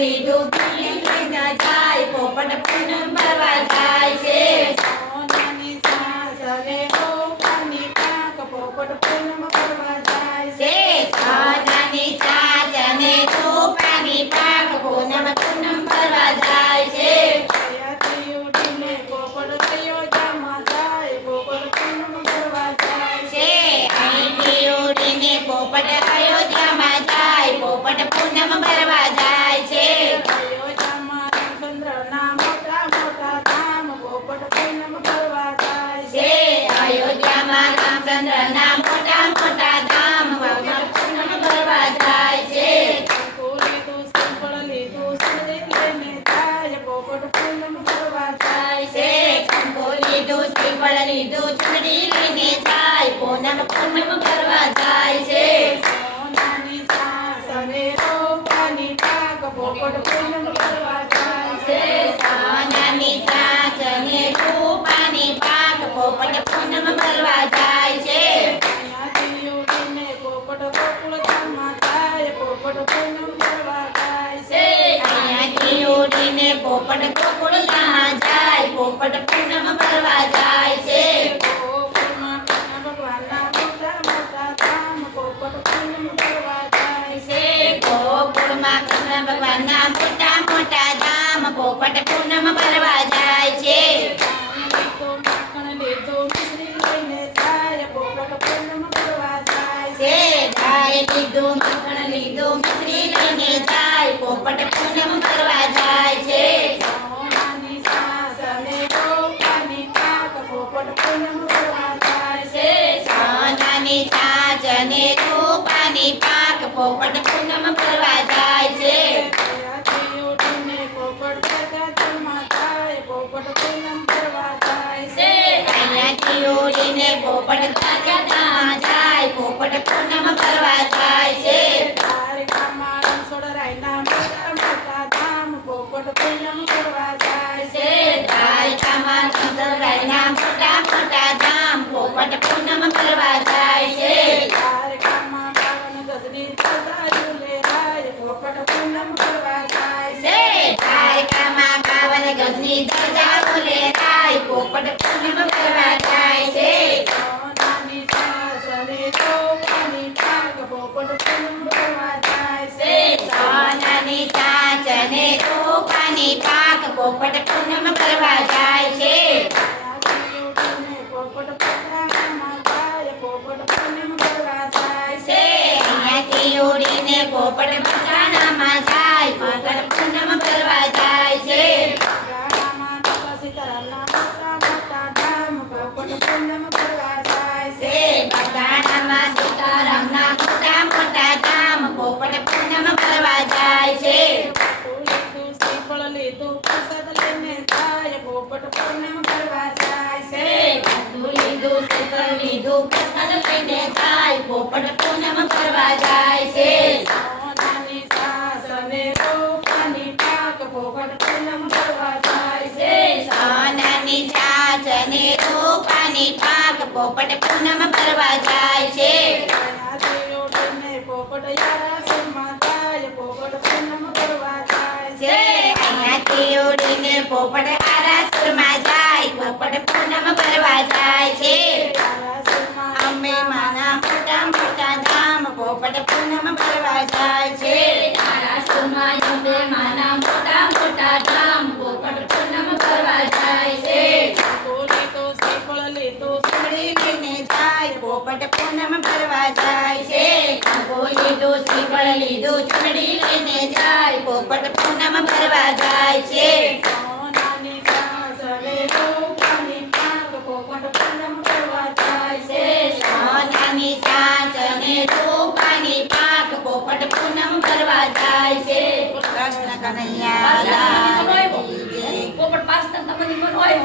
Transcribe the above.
લીધું બીલી લઈને જાય પોપટ પૂનમ ભરવા જાય છે સોનાની સાસ અને રૂપાની પાક પોપટ પૂનમ ભરવા જાય છે સોનાની સાસ અને રૂપાની પાક પૂનમ ભરવા જાય છે અહીંયાથી ઉડીને પોપટ ગયો જામા જાય પોપટ પૂનમ ભરવા જાય છે અહીંથી ઉડીને પોપટ અયોધ્યામાં જાય પોપટ પૂનમ ભરવા જાય છે અયોધ્યામાં રામચંદ્રના મોટા મોટા ધામ પોપટ પૂનમ ભરવા જાય છે અયોધ્યામાં રામચંદ્રના મોટા મોટા ધામ પોપટ પૂનમ ભરવા જાય છે લીધું સંપળ લીધું સુંદરી લઈને જાય પોપટ પૂનમ ભરવા જાય છે કંકો લીધું શ્રીફળ લીધું ચૂંદડી લઈને જાય પૂનમ ભરવા જાય છે સોનાની સાસ અને રૂપાની પાક પોપટ પૂનમ ભરવા જાય છે સોનાની સાસ અને રૂપાની પાક પોપટ પૂનમ ભરવા જાય છે અહીંયાથી ઉડીને પોપટ ગોકુળ ધામમાં જાય પોપટ પૂનમ ભરવા જાય છે અહીંયાથી ઉડીને પોપટ ગોકુળધામમાં જાય પોપટ પૂનમ ભરવા જાય છે ગોકુળમાં કૃષ્ણ ભગવાનના મોટા મોટા ધામ પોપટ પૂનમ ભરવા જાય છે ગોકુળમાં કૃષ્ણ ભગવાનના મોટા મોટા ધામ પોપટ પૂનમ ભરવા જાય છે લીધું માખણ લીધું મિશ્રી લઈને જાય પોપટ પૂનમ ભરવા જાય છે ગાય લીધું માખણ લીધું મિશ્રી લઈને જાય પોપટ પૂનમ ભરવા જાય છે સોનાની સાસ અને રૂપાની પાક પોપટ પૂનમ ભરવા જાય છે સોનાની સાસ અને રૂપાની પાક પોપટ પૂનમ ભરવા જાય છે અહીંયાથી ઉડીને પોપટ જગાતમાં જાય પોપટ પૂનમ ભરવા જાય છે અહીંયાથી ઉડીને પોપટ દ્વારકામાં જાય પોપટ પૂનમ ભરવા જાય છે દ્વારકામાં રણછોડરાયના મોટા મોટા ધામ પોપટ પૂનમ ભરવા જાય છે દ્વારકામાં ચંદ્રરાયના મોટા મોટા ધામ પોપટ પૂનમ ભરવા જાય છે દ્વારકામાં 52 ગજની ધજા ઝૂલે પોપટ પૂનમ ભરવા જાય છે દ્વારકામાં 52 ગજની ધજા ઝૂલે પોપટ પૂનમ ભરવા જાય છે સોનાની સાસ અને રૂપાની પાક પોપટ પૂનમ ભરવા જાય છે સોનાની સાસ અને રૂપાની પાક પોપટ પૂનમ ભરવા જાય છે અહીંયાથી ઉડીને પોપટ પતરામાં જાય પોપટ પૂનમ ભરવા જાય છે અહીંયાથી ઉડીને પોપટ બધાનામાં જાય પોપટ પૂનમ ભરવા જાય છે ગામમાં બાપા સીતારામના મોટા મોટા ધામ પોપટ પૂનમ ભરવા જાય છે બધાનામાં સીતારામના મોટા મોટા ધામ પોપટ પૂનમ ભરવા જાય છે લીધું શ્રીફળ લીધું પ્રસાદ લઈને જાય પોપટ પૂનમ ભરવા જાય છે બધું લીધું શ્રીફળ લીધું પ્રસાદ લઈને જાય પોપટ પૂનમ ભરવા જાય છે સોનાની સાસ અને રૂપાની પાક પોપટ પૂનમ ભરવા જાય છે સોનાની સાસ અને રૂપાની પાક પોપટ પૂનમ ભરવા જાય છે અહીંયાથી ઉડીને પોપટ યારાસરમાં જાય પોપટ પૂનમ ભરવા જાય છે અહીંયાથી ઉડીને પોપટ આરાસુરમાં જાય પોપટ પૂનમ ભરવા જાય છે યારાસરમાં અમે માના મોટા મોટા ધામ પોપટ પૂનમ ભરવા જાય છે આરાસુરમાં અમે માના મોટા મોટા ધામ પોપટ પૂનમ ભરવા જાય છે લીધું શ્રીફળ લીધું સુંદરી લઈને જાય પોપટ પૂનમ ભરવા જાય છે કંકો લીધું શ્રીફળ લીધું ચૂંદડી લઈને જાય પોપટ પૂનમ ભરવા જાય છે સોનાની સાસ અને રૂપાની પાક પોપટ પૂનમ ભરવા જાય છે સોનાની સાસ અને રૂપાની પાક પોપટ પૂનમ ભરવા જાય છે કૃષ્ણ કનૈયા લાલ કી જય. પોપટ પાસ્તા તમને